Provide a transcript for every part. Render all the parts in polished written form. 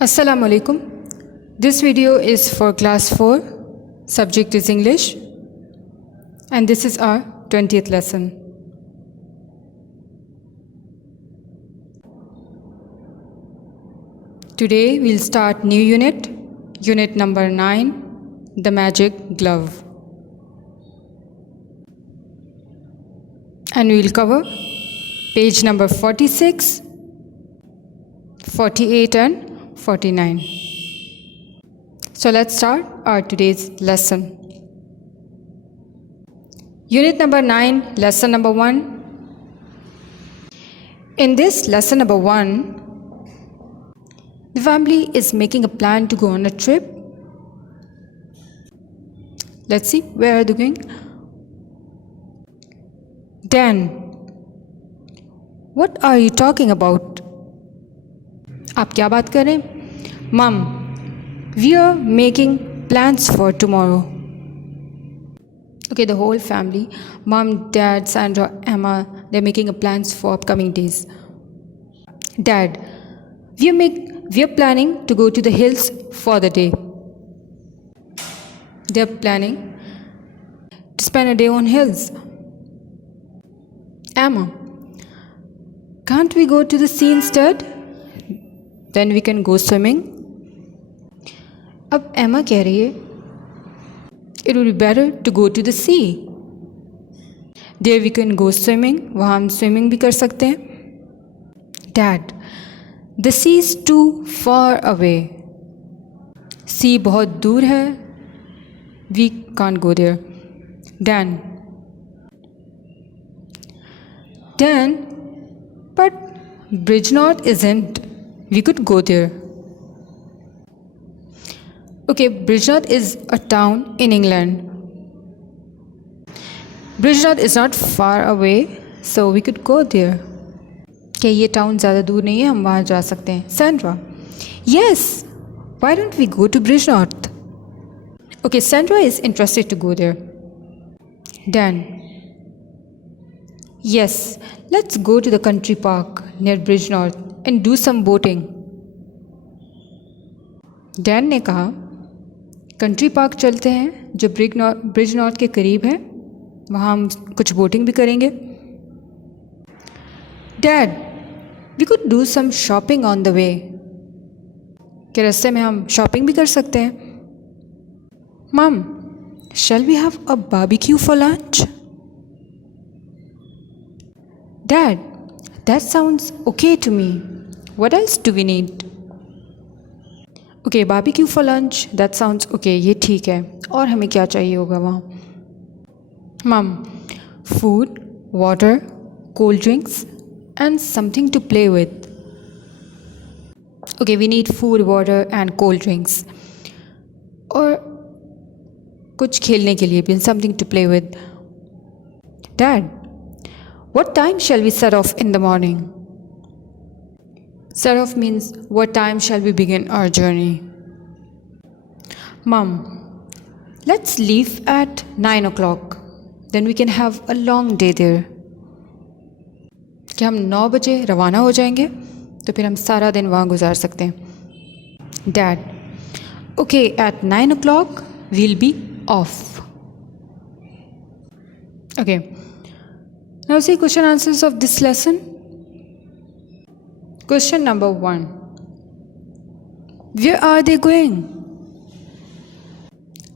Assalamu alaikum. This video is for class 4, subject is English, and this is our 20th lesson. Today we'll start new unit number 9, the magic glove. And we'll cover page number 46, 48 and 49. So let's start our today's lesson. Unit number 9, lesson number 1. In this lesson number 1, the family is making a plan to go on a trip. Let's see, where are they going? Dan, what are you talking about? आप क्या बात कर रहे हैं? Mom, we are making plans for tomorrow. Okay, the whole family, Mom, Dad, Sandra, Emma, they're making plans for upcoming days. Dad, we are planning to go to the hills for the day. They're planning to spend a day on hills. Emma, can't we go to the sea instead? Then we can go swimming. अब एमा कह रही है it would be better to go to the sea. There we can go swimming. वहाँ हम swimming भी कर सकते हैं. Dad, the sea is too far away. Sea बहुत दूर है. We can't go there. Dan, but Bridgenorth isn't. We could go there. Okay, Bridgenorth is a town in England. Bridgenorth is not far away, so we could go there. क्या ये town ज़्यादा दूर नहीं है, हम वहाँ जा सकते हैं. Sandra, yes, why don't we go to Bridgenorth? Okay, Sandra is interested to go there. Dan, yes, let's go to the country park near Bridgenorth and do some boating. Dan ने कहा कंट्री पार्क चलते हैं जो bridge north के करीब है, वहाँ हम कुछ बोटिंग भी करेंगे. Dad, we could do some shopping on the way. कि रास्ते में हम शॉपिंग भी कर सकते हैं. Mum, shall we have a barbecue for lunch? Dad, that sounds okay to me. What else do we need? Okay, barbecue for lunch, that sounds okay, ये ठीक है. और हमें क्या चाहिए होगा वहाँ? Mum, food, water, cold drinks and something to play with. Okay, we need food, water and cold drinks. और कुछ खेलने के लिए भी, something to play with. Dad, what time shall we set off in the morning? Set off means what time shall we begin our journey? Mom, let's leave at 9 o'clock. Then we can have a long day there. क्या हम 9 बजे रवाना हो जाएंगे तो फिर हम सारा दिन वहाँ गुजार सकते हैं. Dad, okay, at 9 o'clock we'll be off. Okay. Now see question answers of this lesson. Question number 1. Where are they going?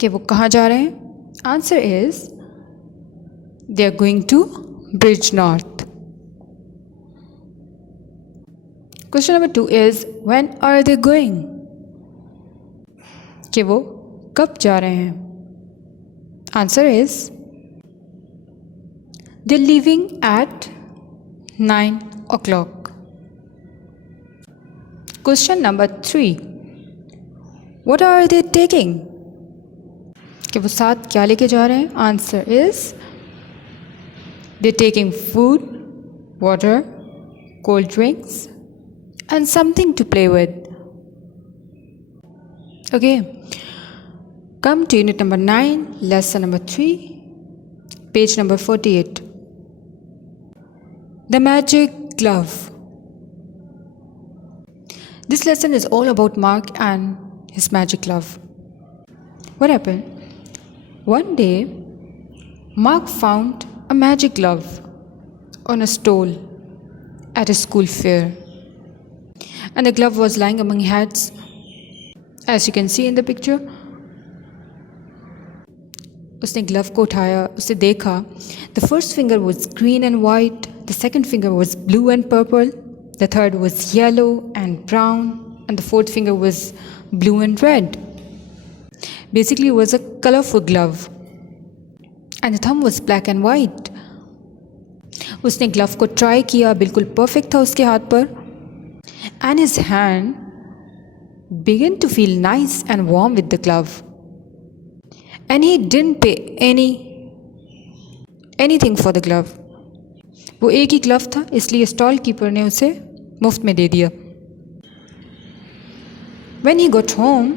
कि वो कहाँ जा रहे हैं? Answer is they are going to Bridgenorth. Question number 2 is when are they going? कि वो कब जा रहे हैं? Answer is they're leaving at 9 o'clock. Question number 3. What are they taking? कि वो साथ क्या लेके जा रहे हैं? Answer is they're taking food, water, cold drinks and something to play with. Okay. Come to unit number 9, lesson number 3, page number 48. The magic glove. This lesson is all about Mark and his magic glove. What happened? One day, Mark found a magic glove on a stall at a school fair. And the glove was lying among hats, as you can see in the picture. उसने glove को उठाया, उसे देखा. The first finger was green and white, the second finger was blue and purple, the third was yellow and brown, and the fourth finger was blue and red. Basically, it was a colorful glove. And the thumb was black and white. उसने glove को try किया, बिल्कुल perfect था उसके हाथ पर. And his hand began to feel nice and warm with the glove. And he didn't pay anything for the glove. वो एक ही ग्लव था, इसलिए स्टॉल कीपर ने उसे मुफ्त में दे दिया. When he got home,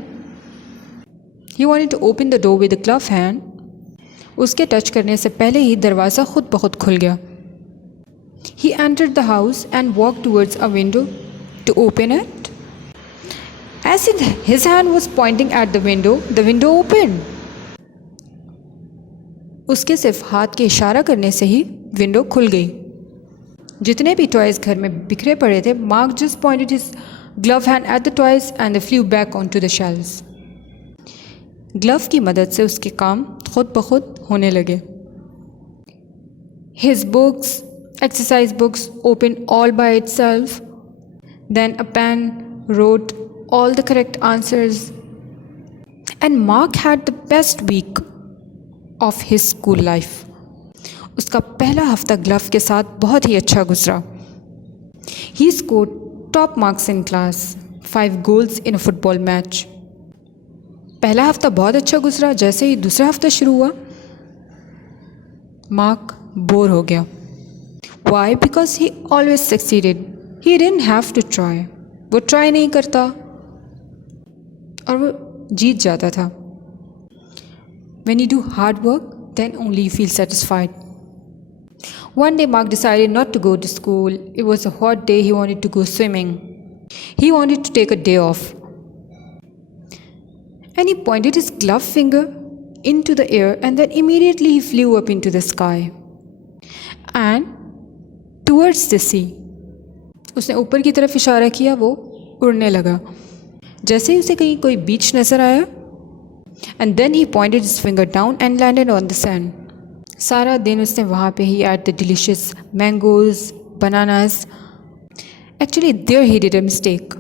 he wanted to open the door with the glove hand. उसके टच करने से पहले ही दरवाज़ा खुद ब खुद खुल गया. He entered the house and walked towards a window to open it. As his hand was pointing at the window opened. उसके सिर्फ हाथ के इशारा करने से ही विंडो खुल गई. जितने भी टॉयज़ घर में बिखरे पड़े थे, Mark just pointed his glove hand at the toys and they flew back on to the shelves. Glove की मदद से उसके काम खुद ब खुद होने लगे. His books, exercise books, opened all by itself. Then a pen wrote all the correct answers. And Mark had the best week of his school life. उसका पहला हफ्ता ग्लव के साथ बहुत ही अच्छा गुजरा. He scored top marks in class, 5 goals in a football match. पहला हफ्ता बहुत अच्छा गुजरा. जैसे ही दूसरा हफ्ता शुरू हुआ, मार्क बोर हो गया. Why? Because he always succeeded. He didn't have to try. वो ट्राई नहीं करता और वो जीत जाता था. When you do hard work, then only you feel satisfied. One day Mark decided not to go to school. It was a hot day. He wanted to go swimming. He wanted to take a day off. And he pointed his glove finger into the air, and then immediately he flew up into the sky and towards the sea. उसने ऊपर की तरफ इशारा किया, वो उड़ने लगा. जैसे ही उसे कहीं कोई बीच नज़र आया, and then he pointed his finger down and landed on the sand. सारा दिन उसने वहाँ पे ही ate the delicious mangoes, bananas. Actually, there he did a mistake.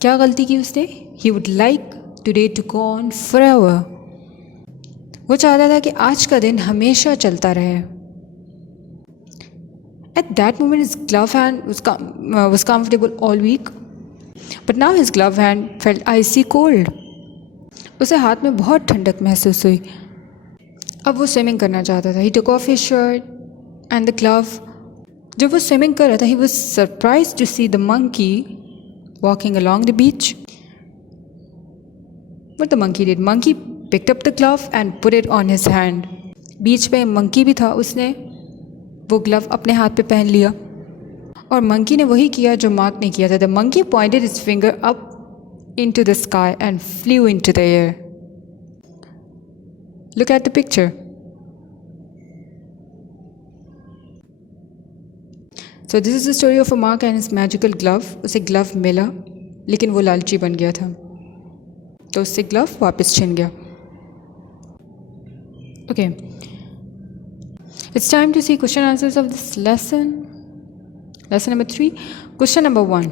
क्या गलती की उसने? He would like today to go on forever. वो चाहता था कि आज का दिन हमेशा चलता रहे. At that moment, his glove hand was comfortable all week, but now his glove hand felt icy cold. उसे हाथ में बहुत ठंडक महसूस हुई. अब वो स्विमिंग करना चाहता था. He took off his shirt and the glove. जब वो स्विमिंग कर रहा था, he was surprised to see the monkey walking along the beach. What the monkey did? Monkey picked up the glove and put it on his hand. बीच में monkey भी था. उसने वो ग्लव अपने हाथ पे पहन लिया और मंकी ने वही किया जो मार्क ने किया था. The monkey pointed his finger up into the sky and flew into the air. Look at the picture. So this is the story of a Mark and his magical glove. उसे glove मिला, लेकिन वो लालची बन गया था, तो उससे ग्लव वापस छिन गया. Okay. It's time to see question answers of this lesson. Lesson number 3. Question number 1.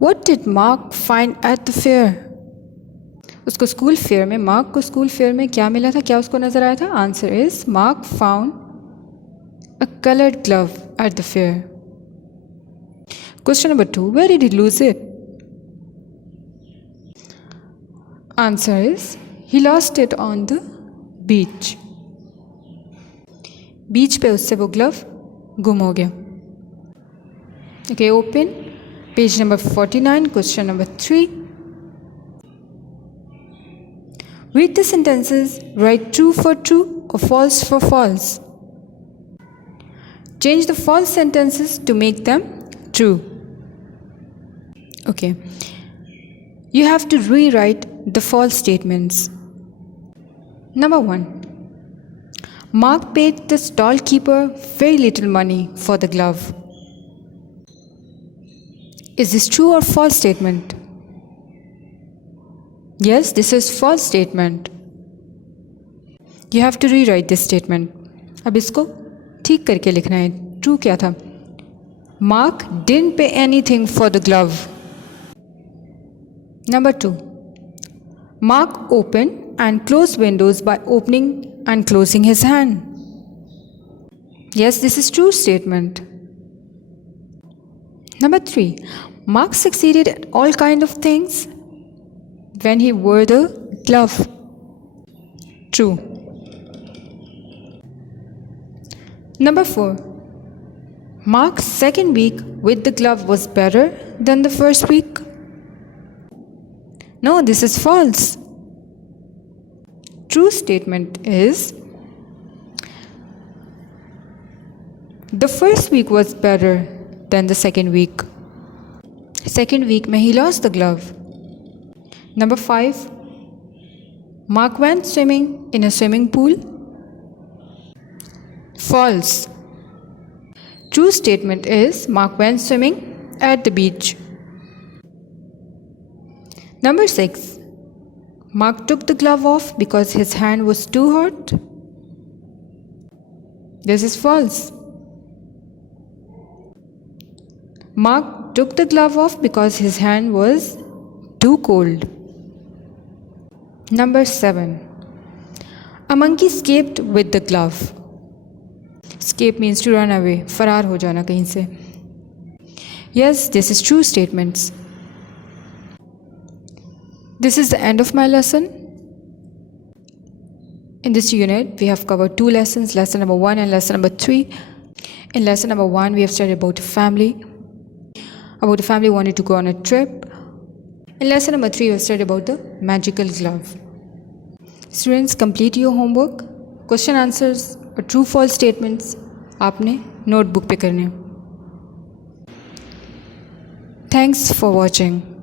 What did Mark find at the fair? उसको स्कूल फेयर में, मार्क को स्कूल फेयर में क्या मिला था? क्या उसको नज़र आया था? Answer is mark found a coloured glove at the fair. Question number 2. Where did he lose it? Answer is he lost it on the beach. बीच पे उससे वो ग्लव गुम हो गया. Okay, open page number 49, question number 3. Read the sentences, write true for true or false for false. Change the false sentences to make them true. Okay. You have to rewrite the false statements. Number 1. Mark paid the stall keeper very little money for the glove. Is this true or false statement? Yes, this is false statement. You have to rewrite this statement. अब इसको ठीक करके लिखना है. True क्या था? Mark didn't pay anything for the glove. Number 2. Mark opened and closed windows by opening and closing his hand. Yes, this is true statement. Number 3. Mark succeeded at all kinds of things when he wore the glove. True. Number 4. Mark's second week with the glove was better than the first week. No, this is false. True statement is the first week was better than the second week. Second week में he lost the glove. Number 5. Mark went swimming in a swimming pool. False. True statement is Mark went swimming at the beach. Number 6. Mark took the glove off because his hand was too hot. This is false. Mark took the glove off because his hand was too cold. Number 7. A monkey escaped with the glove. Escape means to run away. फरार हो जाना कहीं से. Yes, this is true statements. This is the end of my lesson. In this unit, we have covered 2 lessons, lesson number 1 and lesson number 3. In lesson number 1, we have studied about a family wanted to go on a trip. In lesson number 3, we have studied about the magical glove. Students, complete your homework. Question answers और true false statements आपने notebook पे करने. Thanks for watching.